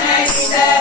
Christ.